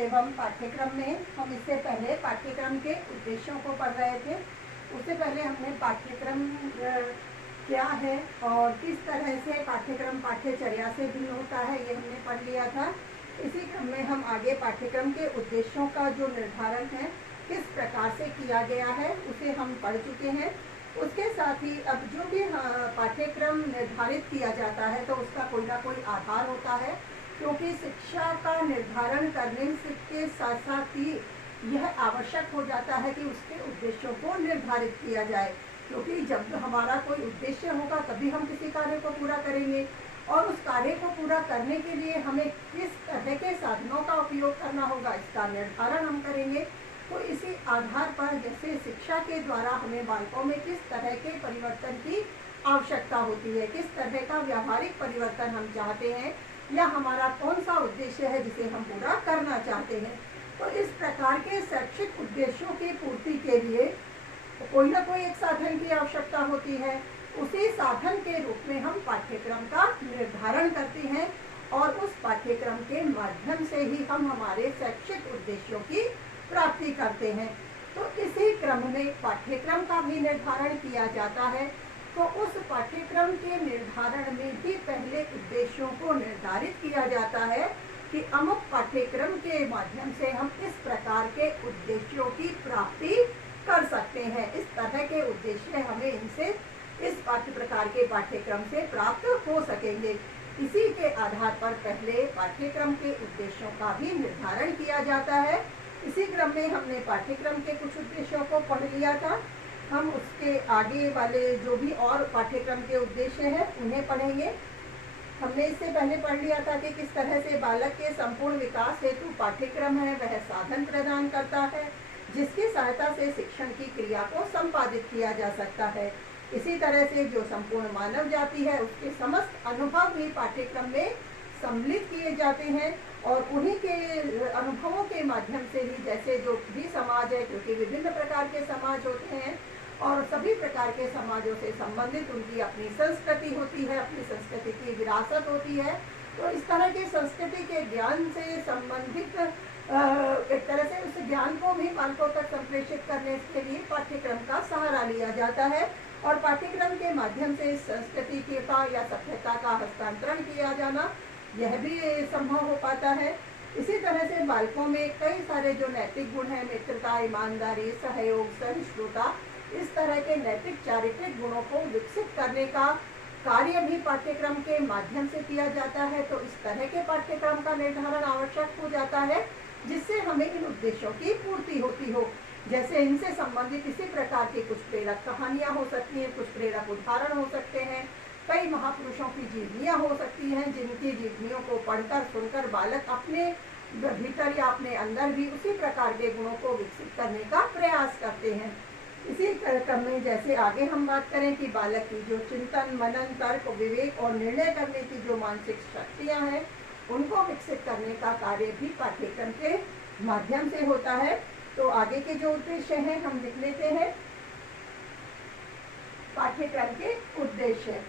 एवं पाठ्यक्रम में हम इससे पहले पाठ्यक्रम के उद्देश्यों को पढ़ रहे थे। उससे पहले हमने पाठ्यक्रम क्या है और किस तरह से पाठ्यक्रम पाठ्यचर्या से भिन्न होता है ये हमने पढ़ लिया था। इसी क्रम में हम आगे पाठ्यक्रम के उद्देश्यों का जो निर्धारण है किस प्रकार से किया गया है उसे हम पढ़ चुके हैं। उसके साथ ही अब जो भी पाठ्यक्रम निर्धारित किया जाता है तो उसका कोई ना कोई आधार होता है, क्योंकि शिक्षा का निर्धारण करने के साथ साथ ही यह आवश्यक हो जाता है कि उसके उद्देश्यों को निर्धारित किया जाए, क्योंकि जब हमारा कोई उद्देश्य होगा तभी हम किसी कार्य को पूरा करेंगे और उस कार्य को पूरा करने के लिए हमें किस तरह के साधनों का उपयोग करना होगा इसका निर्धारण हम करेंगे। तो इसी आधार पर जैसे शिक्षा के द्वारा हमें बालकों में किस तरह के परिवर्तन की आवश्यकता होती है, किस तरह का व्यावहारिक परिवर्तन हम चाहते हैं या हमारा कौन सा उद्देश्य है जिसे हम पूरा करना चाहते हैं, तो इस प्रकार के शैक्षिक उद्देश्यों की पूर्ति के लिए कोई ना कोई एक साधन की आवश्यकता होती है। उसी साधन के रूप में हम पाठ्यक्रम का निर्धारण करते हैं और उस पाठ्यक्रम के माध्यम से ही हम हमारे शैक्षिक उद्देश्यों की प्राप्ति करते हैं। तो इसी क्रम में पाठ्यक्रम का भी निर्धारण किया जाता है। तो उस पाठ्यक्रम के निर्धारण में भी पहले उद्देश्यों को निर्धारित किया जाता है कि अमुक पाठ्यक्रम के माध्यम से हम इस प्रकार के उद्देश्यों की प्राप्ति कर सकते हैं, इस तरह के उद्देश्य हमें इनसे इस प्रकार के पाठ्यक्रम से प्राप्त हो सकेंगे। इसी के आधार पर पहले पाठ्यक्रम के उद्देश्यों का भी निर्धारण किया जाता है। इसी क्रम में हमने पाठ्यक्रम के कुछ उद्देश्यों को पढ़ लिया था। हम उसके आगे वाले जो भी और पाठ्यक्रम के उद्देश्य हैं उन्हें पढ़ेंगे। हमने इससे पहले पढ़ लिया था कि किस तरह से बालक के संपूर्ण विकास हेतु पाठ्यक्रम है वह साधन प्रदान करता है जिसकी सहायता से शिक्षण की क्रिया को संपादित किया जा सकता है। इसी तरह से जो संपूर्ण मानव जाति है उसके समस्त अनुभव भी पाठ्यक्रम में सम्मिलित किए जाते हैं और उन्हीं के अनुभवों के माध्यम से ही जैसे जो भी समाज है, क्योंकि विभिन्न प्रकार के समाज होते हैं और सभी प्रकार के समाजों से संबंधित उनकी अपनी संस्कृति होती है, अपनी संस्कृति की विरासत होती है। तो इस तरह के संस्कृति के ज्ञान से संबंधित एक तरह से उस ज्ञान को भी बालकों तक संप्रेषित करने के लिए पाठ्यक्रम का सहारा लिया जाता है और पाठ्यक्रम के माध्यम से संस्कृति का या सभ्यता का हस्तांतरण किया जाना यह भी संभव हो पाता है। इसी तरह से बालकों में कई सारे जो नैतिक गुण हैं, मित्रता, ईमानदारी, सहयोग, सहिष्णुता, इस तरह के नैतिक चारित्रिक गुणों को विकसित करने का कार्य भी पाठ्यक्रम के माध्यम से किया जाता है। तो इस तरह के पाठ्यक्रम का निर्धारण आवश्यक हो जाता है जिससे हमें इन उद्देश्यों की पूर्ति होती हो। जैसे इनसे संबंधित इसी प्रकार की कुछ प्रेरक कहानियां हो सकती हैं, कुछ प्रेरक उदाहरण हो सकते हैं, कई महापुरुषों की जीवनियां हो सकती हैं जिनकी जीवनियों को पढ़कर सुनकर बालक अपने भीतर या अपने अंदर भी उसी प्रकार के गुणों को विकसित करने का प्रयास करते हैं। इसी क्रम में जैसे आगे हम बात करें कि बालक की जो चिंतन, मनन, तर्क, विवेक और निर्णय करने की जो मानसिक शक्तियां हैं उनको विकसित करने का कार्य भी पाठ्यक्रम के माध्यम से होता है। तो आगे के जो उद्देश्य हैं हम लिख लेते हैं। पाठ्यक्रम के उद्देश्य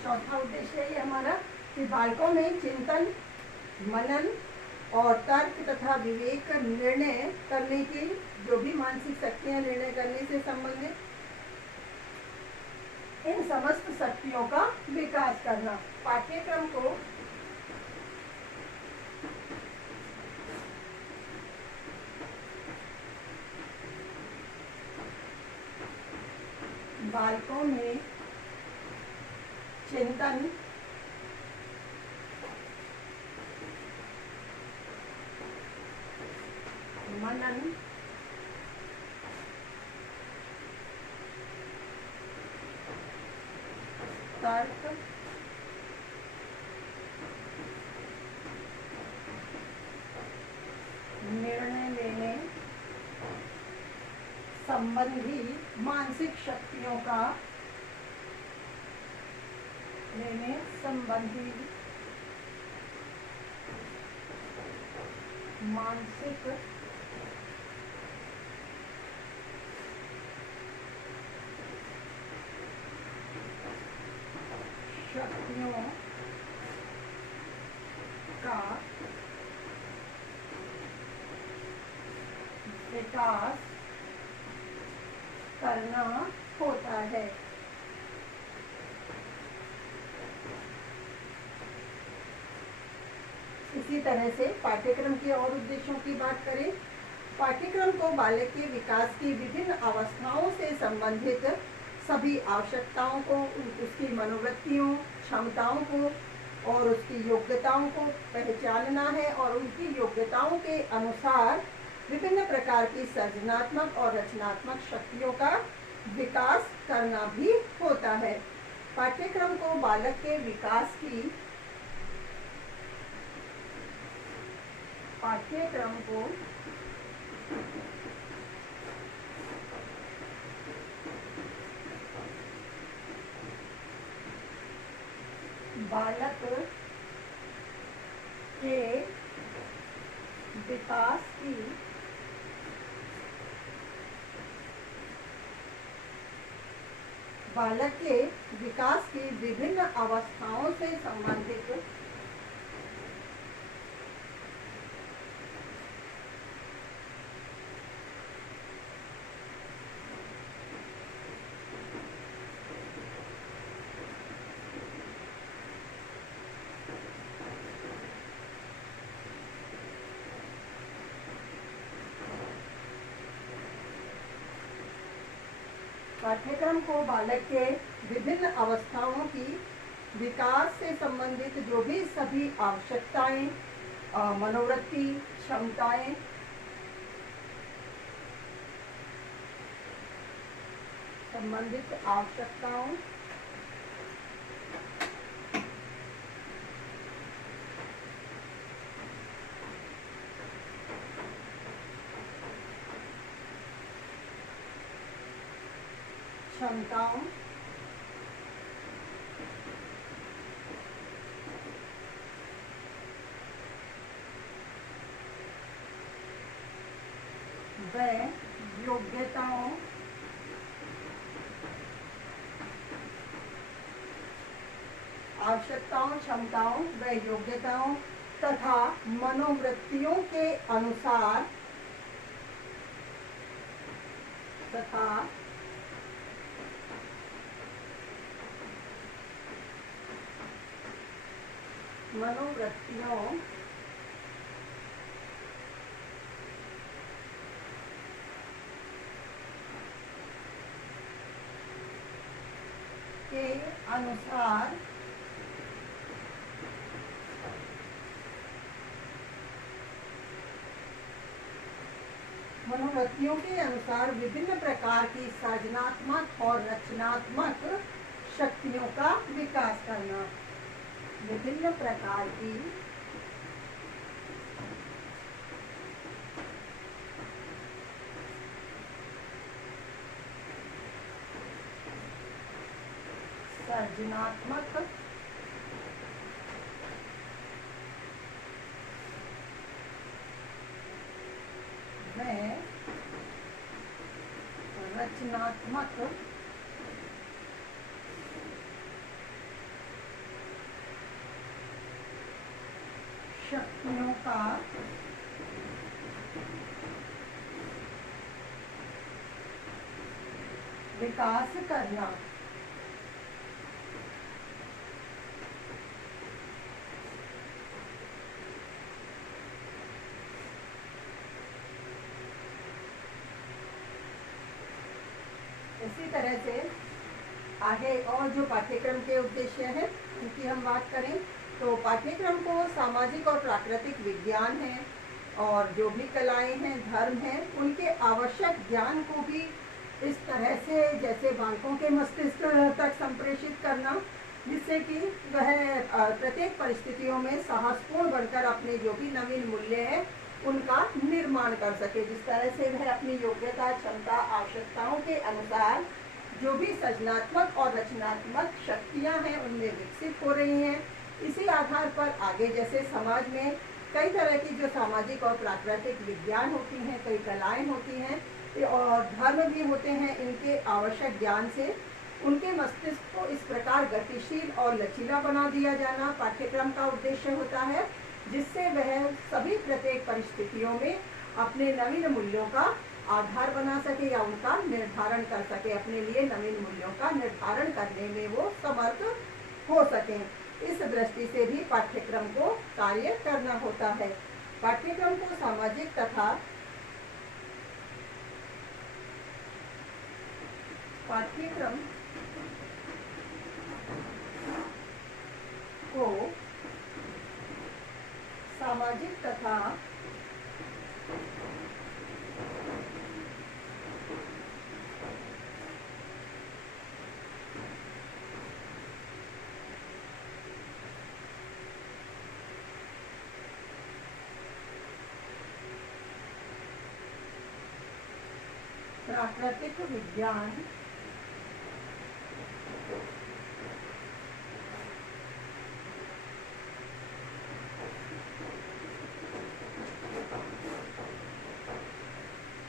चौथा उद्देश्य है हमारा कि बालकों में चिंतन, मनन और तर्क तथा विवेक, निर्णय करने की जो भी मानसिक शक्तियां निर्णय करने से संबंधित, इन समस्त शक्तियों का विकास करना। पाठ्यक्रम को बालकों में चिंतन, मनन, तर्क, निर्णय लेने संबंधी मानसिक शक्तियों का लेने संबंधी मानसिक शक्तियों का विकास करना होता है। इसी तरह से पाठ्यक्रम के और उद्देश्यों की बात करें, पाठ्यक्रम को बालक के विकास की विभिन्न अवस्थाओं से संबंधित सभी आवश्यकताओं को, उसकी मनोवृत्तियों, क्षमताओं को और उसकी योग्यताओं को पहचानना है और उनकी योग्यताओं के अनुसार विभिन्न प्रकार की सृजनात्मक और रचनात्मक शक्तियों का विकास करना भी होता है। पाठ्यक्रम को बालक के विकास की पाठ्यक्रम को बालक के विकास की विभिन्न अवस्थाओं से संबंधित पाठ्यक्रम को बालक के विभिन्न अवस्थाओं की विकास से संबंधित जो भी सभी आवश्यकताएं, मनोवृत्ति, क्षमताएं, संबंधित आवश्यकताओं, क्षमताओं, व योग्यताओं आवश्यकताओं, क्षमताओं व योग्यताओं तथा मनोवृत्तियों के अनुसार मनोवृत्तियों के अनुसार विभिन्न प्रकार की सृजनात्मक और रचनात्मक शक्तियों का विकास करना। विभिन्न प्रकार की सृजनात्मक व रचनात्मक शक्तियों का विकास करना। इसी तरह से आगे और जो पाठ्यक्रम के उद्देश्य हैं उनकी हम बात करें तो पाठ्यक्रम को सामाजिक और प्राकृतिक विज्ञान है और जो भी कलाएं हैं, धर्म हैं, उनके आवश्यक ज्ञान को भी इस तरह से जैसे बालकों के मस्तिष्क तक संप्रेषित करना, जिससे कि वह प्रत्येक परिस्थितियों में साहसपूर्ण बनकर अपने जो भी नवीन मूल्य है उनका निर्माण कर सके। जिस तरह से वह अपनी योग्यता, क्षमता, आवश्यकताओं के अनुसार जो भी सृजनात्मक और रचनात्मक शक्तियां हैं उनमें विकसित हो रही हैं। इसी आधार पर आगे जैसे समाज में कई तरह की जो सामाजिक और प्राकृतिक विज्ञान होती हैं, कई कलाएं होती हैं और धर्म भी होते हैं, इनके आवश्यक ज्ञान से उनके मस्तिष्क को इस प्रकार गतिशील और लचीला बना दिया जाना पाठ्यक्रम का उद्देश्य होता है, जिससे वह सभी प्रत्येक परिस्थितियों में अपने नवीन मूल्यों का आधार बना सके या उनका निर्धारण कर सके, अपने लिए नवीन मूल्यों का निर्धारण करने में वो समर्थ हो सकें। इस दृष्टि से भी पाठ्यक्रम को कार्य करना होता है। पाठ्यक्रम को सामाजिक तथा पाठ्यक्रम को सामाजिक तथा प्राकृतिक विज्ञान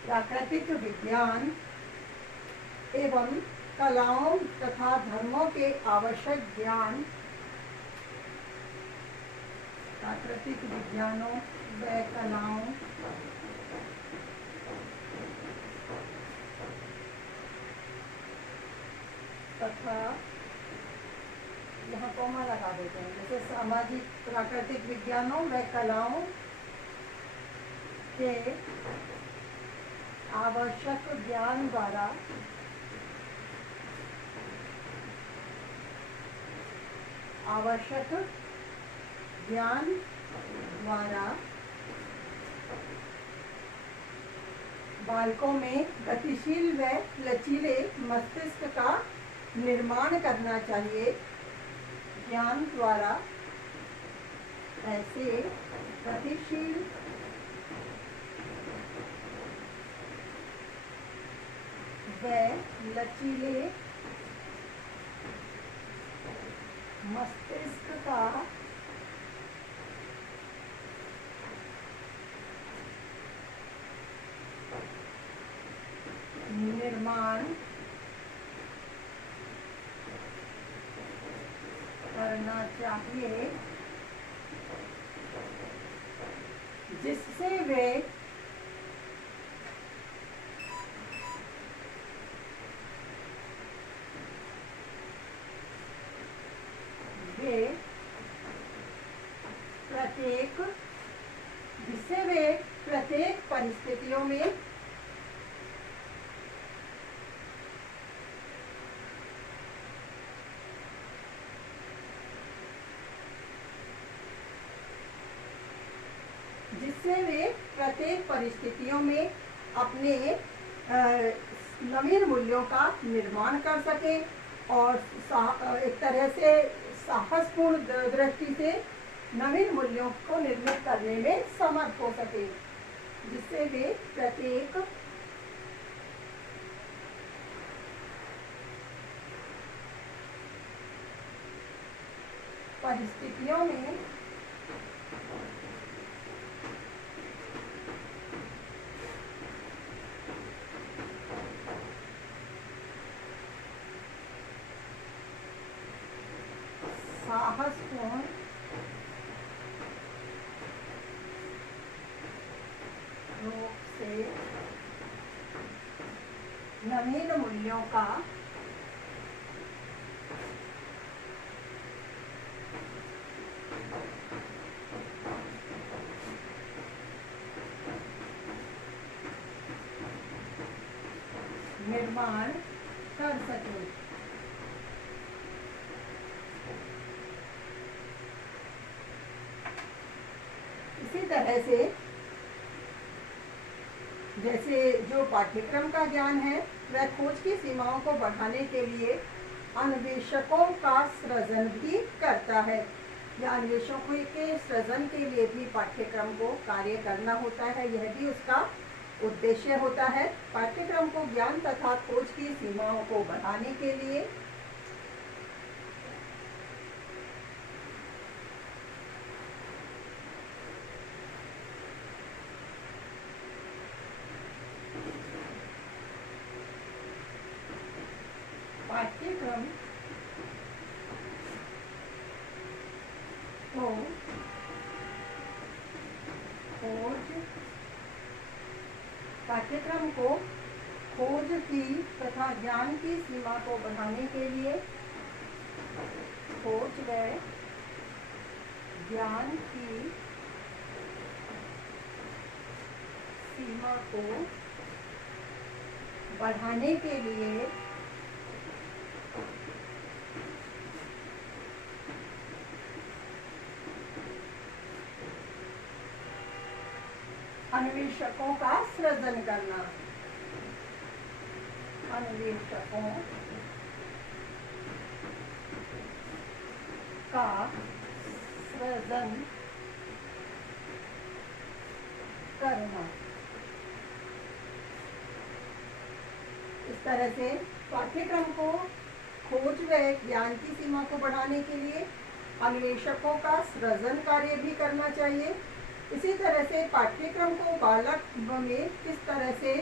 प्राकृतिक विज्ञान एवं कलाओं तथा धर्मों के आवश्यक ज्ञान, प्राकृतिक विज्ञानों व कलाओं तथा, यहाँ कॉमा लगा देते हैं, जैसे सामाजिक प्राकृतिक विज्ञानों व कलाओं के आवश्यक ज्ञान द्वारा बालकों में गतिशील व लचीले मस्तिष्क का निर्माण करना चाहिए। ज्ञान द्वारा ऐसे गतिशील व लचीले मस्तिष्क का निर्माण करना चाहिए, जिससे वे प्रत्येक परिस्थितियों में अपने नवीन मूल्यों का निर्माण कर सके और एक तरह से साहसपूर्ण दृष्टि से नवीन मूल्यों को निर्मित करने में समर्थ हो सके, जिससे वे प्रत्येक परिस्थितियों में साहसपूर्ण रूप से नवीन मूल्यों का निर्माण कर सके। इसी तरह से जैसे जो पाठ्यक्रम का ज्ञान है वह खोज की सीमाओं को बढ़ाने के लिए अन्वेषकों का सृजन भी करता है, या अन्वेषकों के सृजन के लिए भी पाठ्यक्रम को कार्य करना होता है, यह भी उसका उद्देश्य होता है। पाठ्यक्रम को ज्ञान तथा खोज की सीमाओं को बढ़ाने के लिए पाठ्यक्रम को खोज की तथा ज्ञान की सीमा को बढ़ाने के लिए खोज व ज्ञान की सीमा को बढ़ाने के लिए अन्वेषकों का सृजन करना। अन्वेषकों का सृजन करना। इस तरह से पाठ्यक्रम को खोज व ज्ञान की सीमा को बढ़ाने के लिए अन्वेषकों का सृजन कार्य भी करना चाहिए। इसी तरह से पाठ्यक्रम को बालक में किस तरह से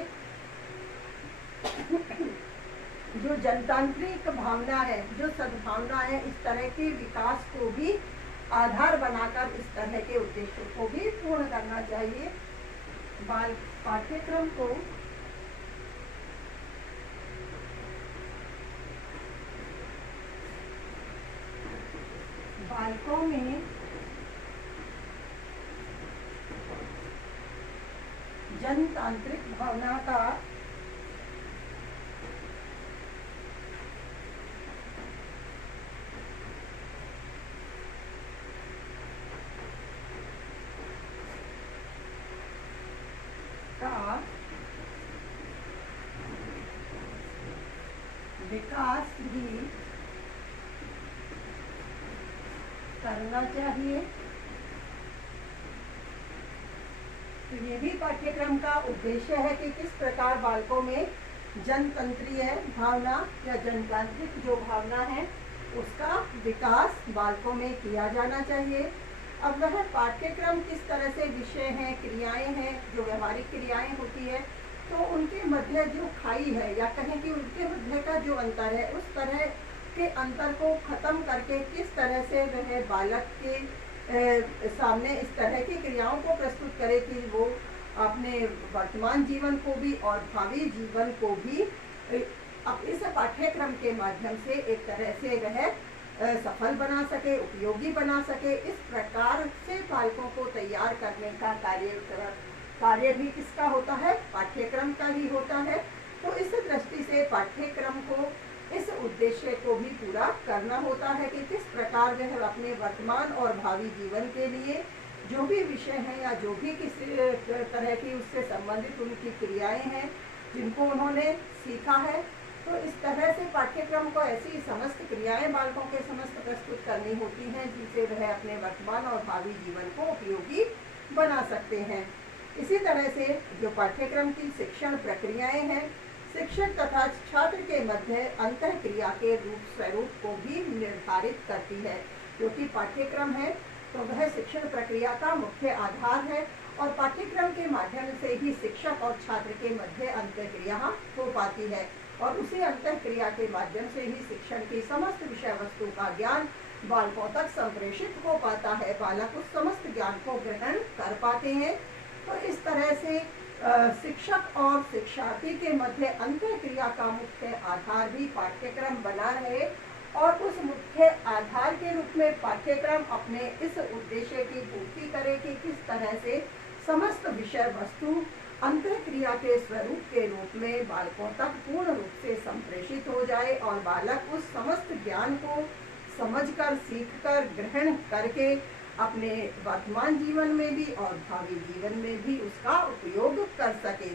जो जनतांत्रिक भावना है, जो सद्भावना है, इस तरह के विकास को भी आधार बनाकर इस तरह के उद्देश्यों को भी पूर्ण करना चाहिए। पाठ्यक्रम को बालकों में जनतांत्रिक भावना का विकास भी करना चाहिए। तो ये भी पाठ्यक्रम का उद्देश्य है कि किस प्रकार बालकों में जनतंत्रीय भावना या जनतांत्रिक जो भावना है उसका विकास बालकों में किया जाना चाहिए। अब वह पाठ्यक्रम किस तरह से विषय हैं, क्रियाएं हैं, जो व्यवहारिक क्रियाएं होती है, तो उनके मध्य जो खाई है या कहें कि उनके मध्य का जो अंतर है, उस तरह के अंतर को खत्म करके किस तरह से वह बालक के सामने इस तरह की क्रियाओं को प्रस्तुत करे कि वो अपने वर्तमान जीवन को भी और भावी जीवन को भी अब इस पाठ्यक्रम के माध्यम से एक तरह से वह सफल बना सके, उपयोगी बना सके। इस प्रकार से बालकों को तैयार करने का कार्य भी किसका होता है? पाठ्यक्रम का ही होता है। तो इस दृष्टि से पाठ्यक्रम को इस उद्देश्य को भी पूरा करना होता है कि किस प्रकार वह अपने वर्तमान और भावी जीवन के लिए जो भी विषय हैं या जो भी किसी तरह की उससे संबंधित उनकी क्रियाएं हैं जिनको उन्होंने सीखा है, तो इस तरह से पाठ्यक्रम को ऐसी समस्त क्रियाएं बालकों के समस्त प्रस्तुत करनी होती हैं जिनसे वह अपने वर्तमान और भावी जीवन को उपयोगी बना सकते हैं। इसी तरह से जो पाठ्यक्रम की शिक्षण प्रक्रियाएं हैं, शिक्षक तथा छात्र के मध्य अंतःक्रिया के स्वरूप को भी निर्धारित करती है। क्योंकि पाठ्यक्रम है तो वह शिक्षण प्रक्रिया का मुख्य आधार है और पाठ्यक्रम के माध्यम से ही शिक्षक और छात्र के मध्य अंतःक्रिया हो पाती है और उसी अंतःक्रिया के माध्यम से ही शिक्षण की समस्त विषय वस्तु का ज्ञान बालकों तक संप्रेषित हो पाता है। बालक उस समस्त ज्ञान को ग्रहण कर पाते हैं। तो इस तरह से शिक्षक और शिक्षार्थी के मध्य अंतःक्रिया का मुख्य आधार भी पाठ्यक्रम बना रहे और उस मुख्य आधार के रूप में पाठ्यक्रम अपने इस उद्देश्य की पूर्ति करे कि किस तरह से समस्त विषय वस्तु अंतःक्रिया के स्वरूप के रूप में बालकों तक पूर्ण रूप से संप्रेषित हो जाए और बालक उस समस्त ज्ञान को समझकर, सीखकर, ग्रहण करके अपने वर्तमान जीवन में भी और भावी जीवन में भी उसका उपयोग कर सके।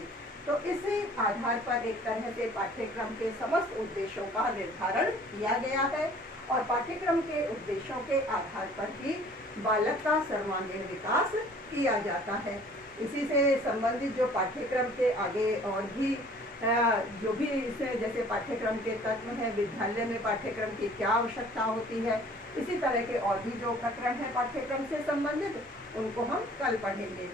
तो इसी आधार पर एक तरह से पाठ्यक्रम के समस्त उद्देश्यों का निर्धारण किया गया है और पाठ्यक्रम के उद्देश्यों के आधार पर ही बालक का सर्वांगीण विकास किया जाता है। इसी से संबंधित जो पाठ्यक्रम के आगे और भी जो भी इसमें जैसे पाठ्यक्रम के तत्व हैं, विद्यालय में पाठ्यक्रम की क्या आवश्यकता होती है, इसी तरह के और भी जो प्रकरण है पाठ्यक्रम से संबंधित, उनको हम कल पढ़ेंगे।